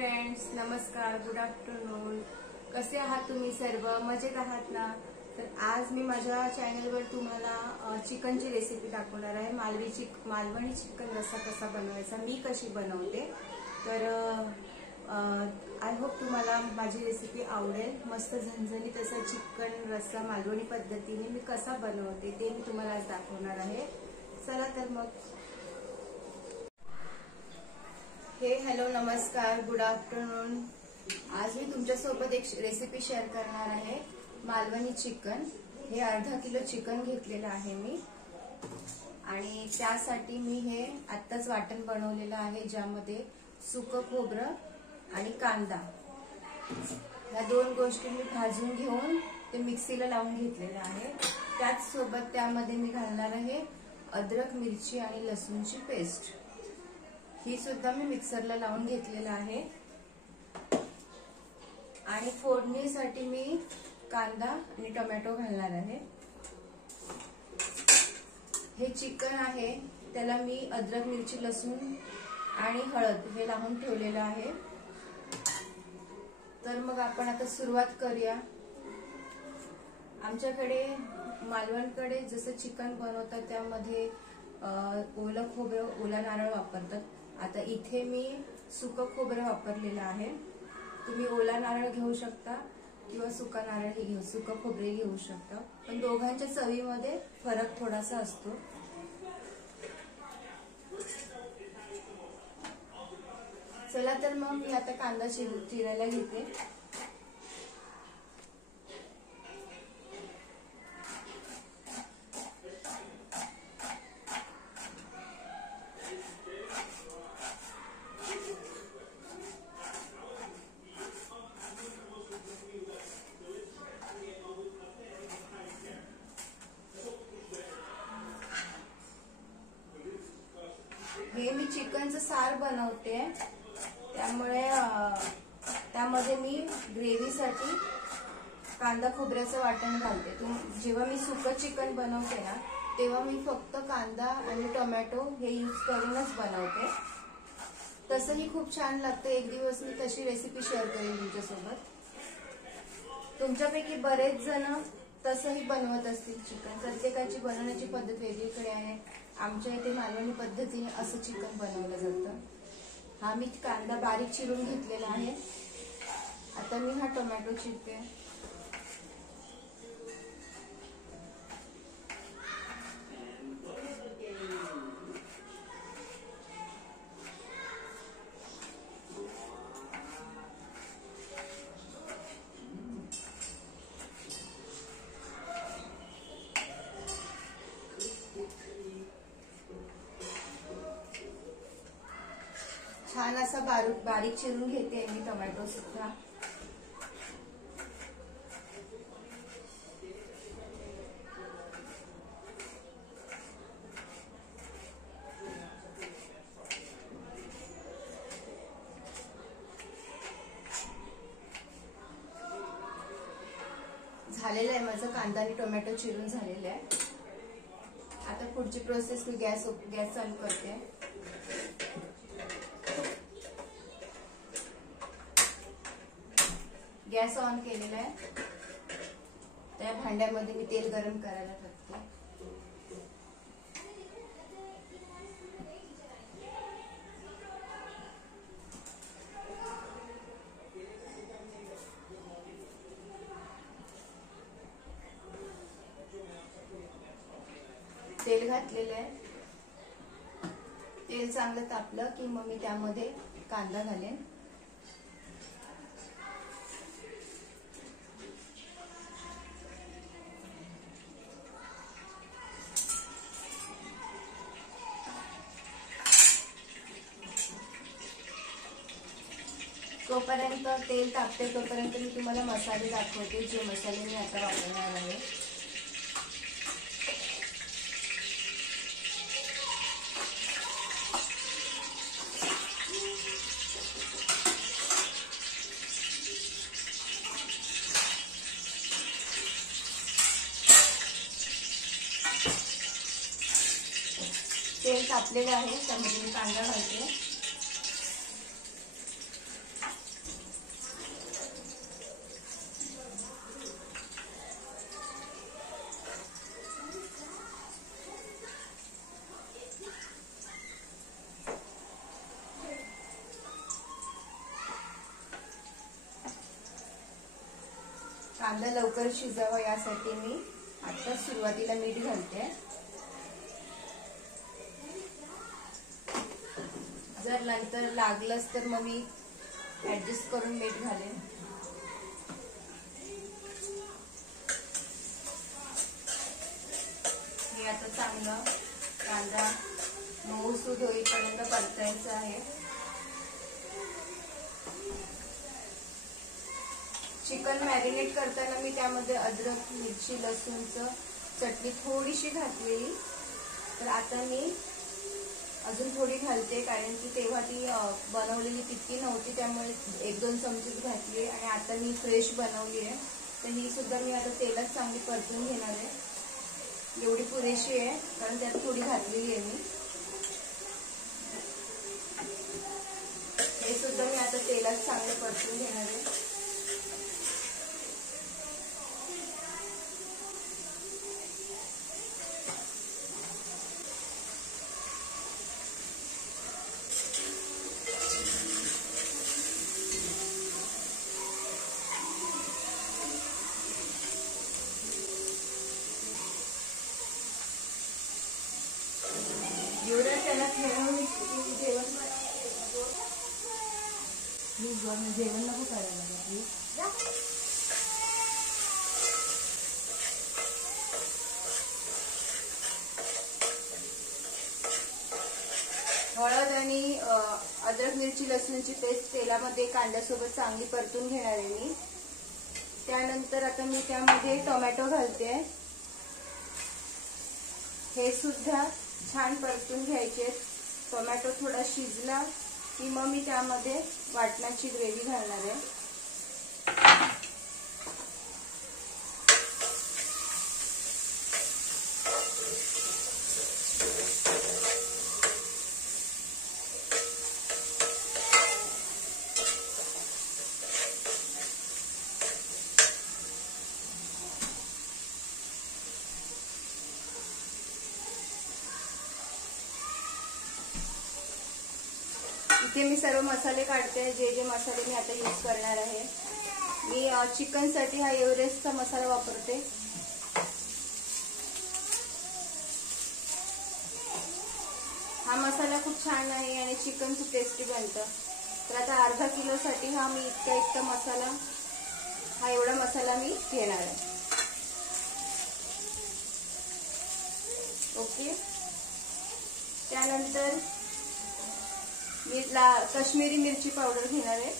Friends, नमस्कार, good afternoon. कसे आहात तुम्ही सर्व? मजेत आहात ना? तर आज मी माझ्या चॅनलवर तुम्हाला चिकनची रेसिपी दाखवणार आहे. मालवणी चिकन रस्सा कसा बनवायचा, मी कशी बनवते. तर आय होप तुम्हाला माझी रेसिपी आवडेल. मस्त झणझणीत असा चिकन रस्सा मालवणी पद्धतीने मी कसा बनवते ते मी तुम्हाला आज दाखवणार आहे. चला तर मग. हॅलो, नमस्कार, गुड आफ्टरनून. आज मी तुमच्यासोबत एक रेसिपी शेअर करणार आहे. मालवणी चिकन. हे अर्धा किलो चिकन घेतलेलं आहे मी, आणि त्यासाठी मी हे आत्ताच वाटण बनवलेलं आहे, ज्यामध्ये सुकं खोबरं आणि कांदा या दोन गोष्टी मी भाजून घेऊन ते मिक्सीला लावून घेतलेलं आहे. त्याच सोबत त्यामध्ये मी घालणार आहे अद्रक, मिरची आणि लसूणची पेस्ट. ही सुद्धा मी मिक्सरला लावून घेतलेला आहे. आणि फोडणीसाठी मी कांदा आणि टोमॅटो घालणार आहे. हे चिकन आहे, त्याला मी अद्रक, मिरची, लसूण आणि हळद हे लावून ठेवलेलं आहे. तर मग आपण आता सुरुवात करूया. आमच्याकडे मालवणकडे जसं चिकन बनवतात त्यामध्ये ओलं खोबरं, ओला नारळ वापरतात. आता इथे मी सुकं खोबरं वापरलेलं आहे. तुम्ही ओला नारळ घेऊ शकता किंवा सुका नारळ घेऊ, सुकं खोबरे घेऊ शकता, पण दोघांच्या चवीमध्ये फरक थोडासा असतो. चला तर मग मी आता कांदा चिरायला घेते. हे मी चिकनचं सार बनवते, त्यामुळे त्यामध्ये मी ग्रेव्हीसाठी कांदा खोबऱ्याचं वाटण घालते. जेव्हा मी सुकं चिकन बनवते ना, तेव्हा मी फक्त कांदा आणि टोमॅटो हे यूज करूनच बनवते. तसंही खूप छान लागतं. एक दिवस मी तशी रेसिपी शेअर करेन तुमच्यासोबत. तुमच्यापैकी बरेच जण तसंही बनवत असतील चिकन. प्रत्येकाची बनवण्याची पद्धत वेगळीकडे आहे. आमच्या इथे मालवणी पद्धतीने असं चिकन बनवलं जातं. हा मी कांदा बारीक चिरून घेतलेला आहे. आता मी हा टोमॅटो चिरते. छान असा बारीक चिरून घेते मी टोमॅटो सुद्धा. झालेलं आहे माझं कांदा आणि टोमॅटो चिरून झालेलं आहे. आता पुढची प्रोसेस मी गॅस चालू करते. गॅस ऑन केलेला आहे. त्या भांड्यामध्ये मी तेल गरम करायला टाकते. तेल घातलेलं आहे. तेल चांगलं तापलं की मग मी त्यामध्ये कांदा घालेन. तोपर्यंत तेल तापते तोपर्यंत मी तुम्हाला मसाले दाखवते, जे मसाले मी आता वापरणार आहे. तेल तापलेलं आहे, त्यामध्ये मी कांदा घालते. कांदा लवकर शिजावा यासाठी मी आता सुरुवातीला मीठ घालते. जर नंतर लागलंच तर मग मी ऍडजस्ट करून मीठ घालेन. हे आता चांगलं कांदा मऊसूद होईपर्यंत परतायचं आहे. चिकन मॅरिनेट करताना मी त्यामध्ये अद्रक, मिरची, लसूणचं चटणी थोडीशी घातलेली, तर आता मी अजून थोडी घालते, कारण की तेव्हा ती बनवलेली तितकी नव्हती, त्यामुळे 1-2 चमचेच घातली. आणि आता मी फ्रेश बनवली आहे, तर ही सुद्धा मी आता तेलात चांगली परतून घेणार आहे. एवढी पुरेशी आहे, कारण त्यात थोडी घातलेली आहे मी. हे सुद्धा मी आता तेलात चांगलं परतून घेणार आहे. एवढं त्याला खेळवून जेवण नको करायला. हळद आणि अद्रक, मिरची, लसूणची पेस्ट तेलामध्ये कांद्यासोबत चांगली परतून घेणार आहे मी. त्यानंतर आता मी त्यामध्ये टोमॅटो घालते. हे सुद्धा छान परतून घ्यायचे. टोमॅटो थोडा शिजला की मग मी त्यामध्ये वाटणाची ग्रेव्ही घालणार आहे. इथे मी सर्व मसाले काढते. जे मसाले मी आता यूज करणार आहे, मी चिकन साठी हा एव्हरेस्टचा मसाला वापरते. हा मसाला खूप छान आहे आणि चिकन खूप टेस्टी बनतं. तर आता अर्धा किलो साठी हा मी इतका मसाला, हा एवढा मसाला मी घेणार आहे. ओके. त्यानंतर मी काश्मीरी मिरची पावडर घेणार आहे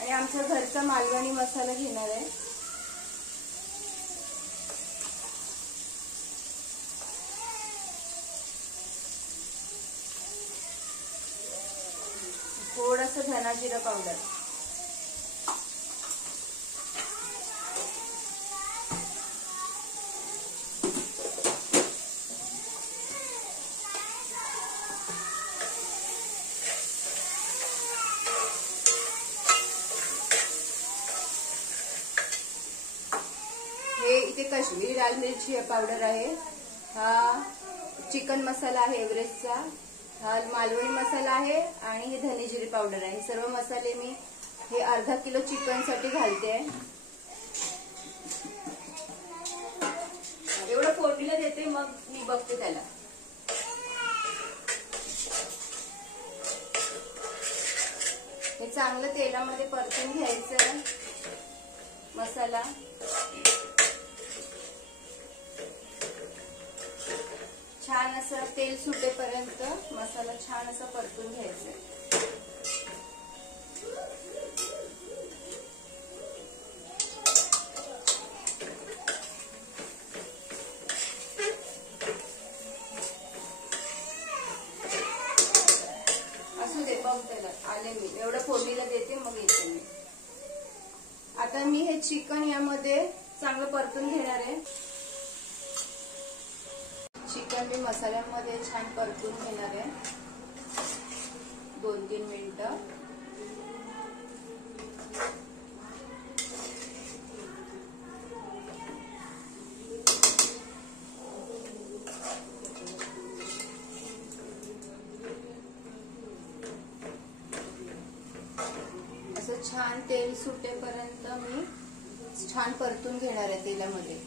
आणि आमचा घरचा मालवणी मसाला घेणार आहे. थोडासा धना जिरा पावडर. इथे काश्मीरी लाल मिरची पावडर आहे. हा चिकन मसाला आहे एव्हरेस्टचा. हा मालवणी मसाला आहे आणि हे धने जिरे पावडर आहे. सर्व मसाले मी हे अर्धा किलो चिकन साठी घालते. एवढं फोडणीला देते, मग मी बघते त्याला. हे चांगलं तेलामध्ये परतून घ्यायचं मसाला. छान असं तेल सुटेपर्यंत मसाला छान असा परतून घ्यायचा. असू दे, बघ त्याला आले मी. एवढं फोडणीला देते, मग येते मी. आता मी हे चिकन यामध्ये चांगलं परतून घेणार आहे. चिकन मी मसाल्यामध्ये छान परतून घेणार आहे 2-3 मिनिटं. असं छान तेल सुटेपर्यंत मी छान परतून घेणार आहे तेलामध्ये.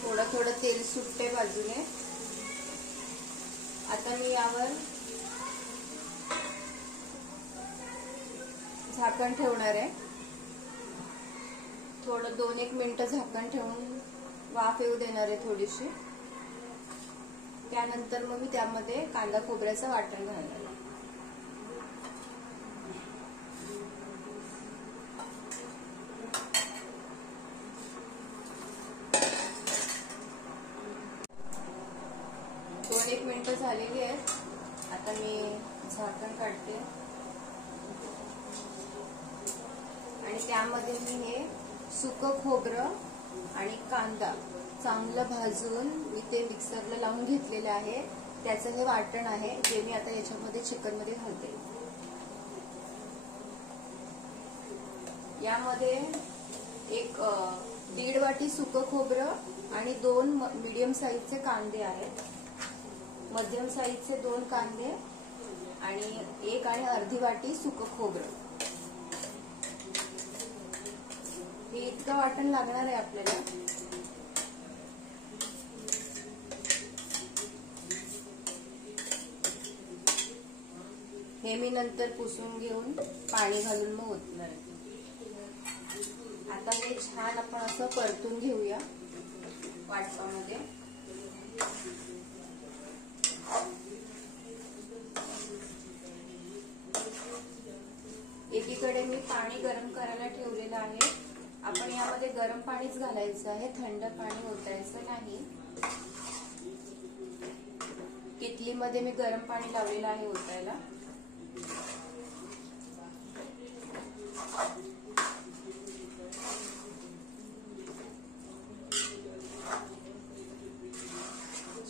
थोडं थोडं तेल सुटते बाजूने. आता मी यावर झाकण ठेवणार आहे. थोडं 2-1 मिनिटं झाकण ठेवून वाफ येऊ देणार आहे थोडीशी. त्यानंतर मग मी त्यामध्ये कांदा खोबऱ्याचं वाटण घालणार आहे. दोन 1 मिनिटं झालेली आहेत. आता मी झाकण काढते आणि त्यामध्ये मी हे सुकं खोबरं आणि कांदा चांगलं भाजून मी ते मिक्सरला लावून घेतलेलं आहे. त्याचं हे वाटण आहे जे मी आता याच्यामध्ये चिकनमध्ये घालते. यामध्ये एक 1.5 वाटी सुकं खोबरं आणि 2 मीडियम साईजचे कांदे आहेत. मध्यम साईजचे 2 कांदे आणि 1 आणि अर्धी वाटी सुकं खोबरं. हे इतकं वाटण लागणार आहे आपल्याला. हे मी नंतर पुसून घेऊन पाणी घालून मग ओतणार आहे. आता हे छान आपण असं परतून घेऊया वाटपामध्ये. एकीकडे मी पाणी गरम करायला ठेवलेलं आहे. आपण यामध्ये गरम पाणीच घालायचं आहे, थंड पाणी ओतायचं नाही. किटलीमध्ये मी गरम पाणी लावलेलं आहे ओतायला.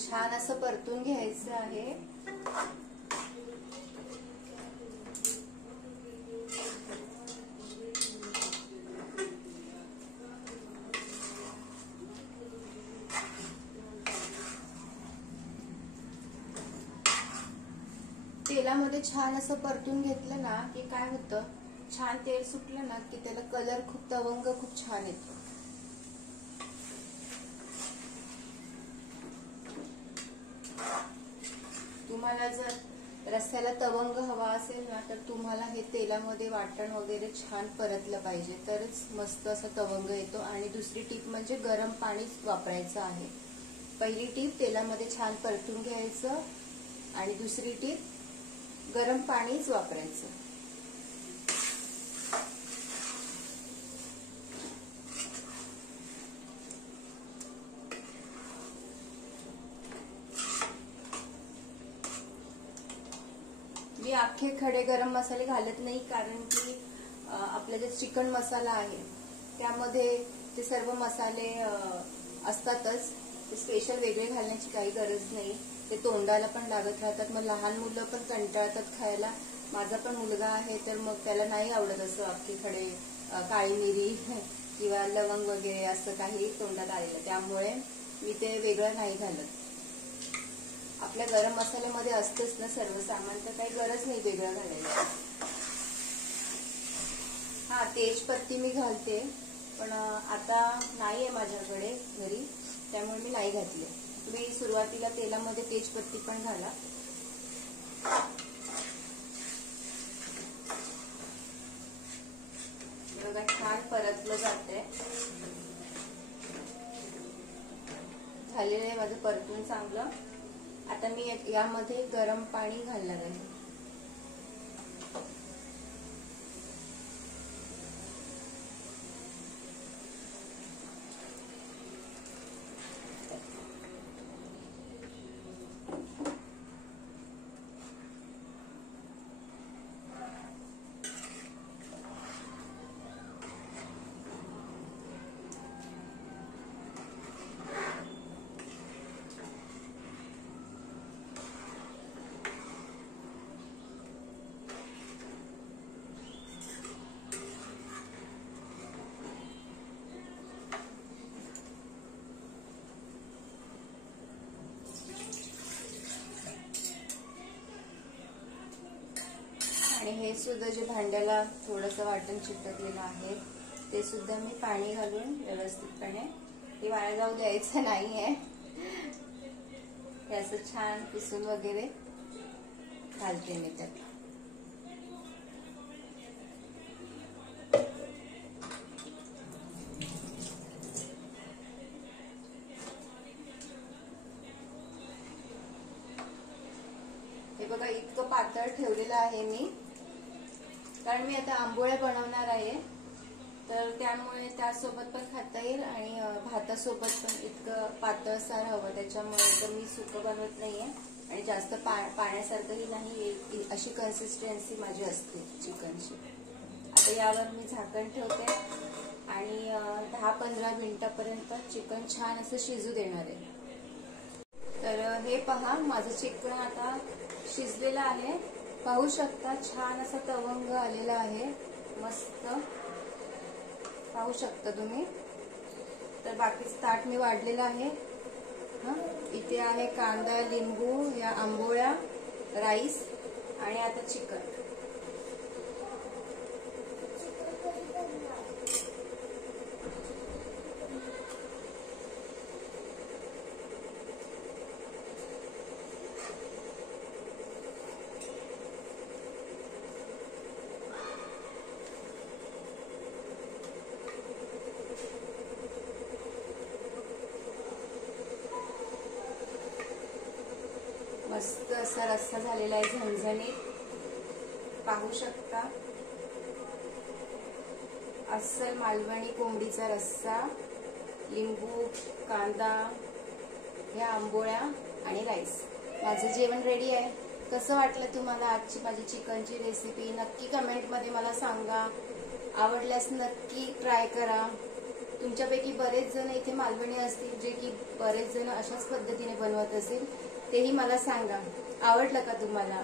छान असं परतून घ्यायचं आहे. तेलामध्ये छान असं परतून घेतलं ना की काय होतं, छान तेल सुटलं ना की त्याला कलर खूप तवंग खूप छान येतो. तुम्हाला जर रस्स्याला तवंग हवा असेल ना तर तुम्हाला हे तेलामध्ये वाटण वगैरे छान परतलं पाहिजे, तरच मस्त असं तवंग येतो. आणि दुसरी टीप म्हणजे गरम पाणीच वापरायचं आहे. पहिली टीप तेलामध्ये छान परतून घ्यायचं आणि दुसरी टीप गरम पाणीच वापरायचं. मी अख्खे खडे गरम मसाले घालत नाही, कारण की आपला जे चिकन मसाला आहे त्यामध्ये ते सर्व मसाले असतातच. ते स्पेशल वेगळे घालण्याची काही गरज नाही. ते तोंडाला पण लागत राहतात. मग लहान मुलं पण कंटाळतात खायला. माझा पण मुलगा आहे तर मग त्याला नाही आवडत असं अख्खे खडे काळी मिरी किंवा लवंग वगैरे असं काही तोंडात आलेलं. त्यामुळे मी ते वेगळं नाही घालत. आपल्या गरम मसाल्यामध्ये असतंच ना सर्व सामान, तर काही गरज नाही वेगळं घालायला. हा, तेजपत्ती मी घालते पण आता नाहीये माझ्याकडे घरी, त्यामुळे मी नाही घातले. तुम्ही सुरुवातीला तेलामध्ये तेजपत्ती पण घाला. बघा छान परतलं जातंय. झालेलं आहे माझं परतून चांगलं. आता मी यामध्ये गरम पाणी घालणार आहे. हे सुद्धा जे भांड्याला थोडंसं वाटण चिटकलेलं आहे ते सुद्धा मी पाणी घालून व्यवस्थितपणे, हे वाया जाऊ द्यायचं नाहीये, हे असं छान पुसून वगैरे घालते मी त्यात. हे बघा इतकं पातळ ठेवलेलं आहे मी, कारण मी आता आंबोळ्या बनवणार आहे, तर त्यामुळे त्यासोबत पण खाता येईल आणि भातासोबत पण इतकं पातळसर हवं, त्याच्यामुळे तर मी सुकं बनवत नाहीये आणि जास्त पाण्यासारखंही नाही, अशी कन्सिस्टन्सी माझी असते चिकनची. आता यावर मी झाकण ठेवते आणि 10-15 मिनिटापर्यंत चिकन छान असं शिजू देणार आहे. तर हे पहा, माझं चिकन आता शिजलेलं आहे, पाहू शकता छान असा तवंग आलेला आहे, मस्त पाहू शकता तुम्ही. तर बाकीचं ताट मी वाढलेलं आहे. इथे आहे कांदा, लिंबू, या आंबोळ्या, राईस आणि आता चिकन. मस्त असा रस्सा झालेला आहे, झणझणीत पाहू शकता. अस्सल मालवणी कोंबडीचा रस्सा, लिंबू, कांदा, ह्या आंबोळ्या आणि राईस. माझं जेवण रेडी आहे. कसं वाटलं तुम्हाला आजची माझी चिकनची रेसिपी? नक्की कमेंटमध्ये मला सांगा. आवडल्यास नक्की ट्राय करा. तुमच्यापैकी बरेच जण इथे मालवणी असतील जे की बरेच जण अशाच पद्धतीने बनवत असेल, तेही मला सांगा. आवडलं का तुम्हाला?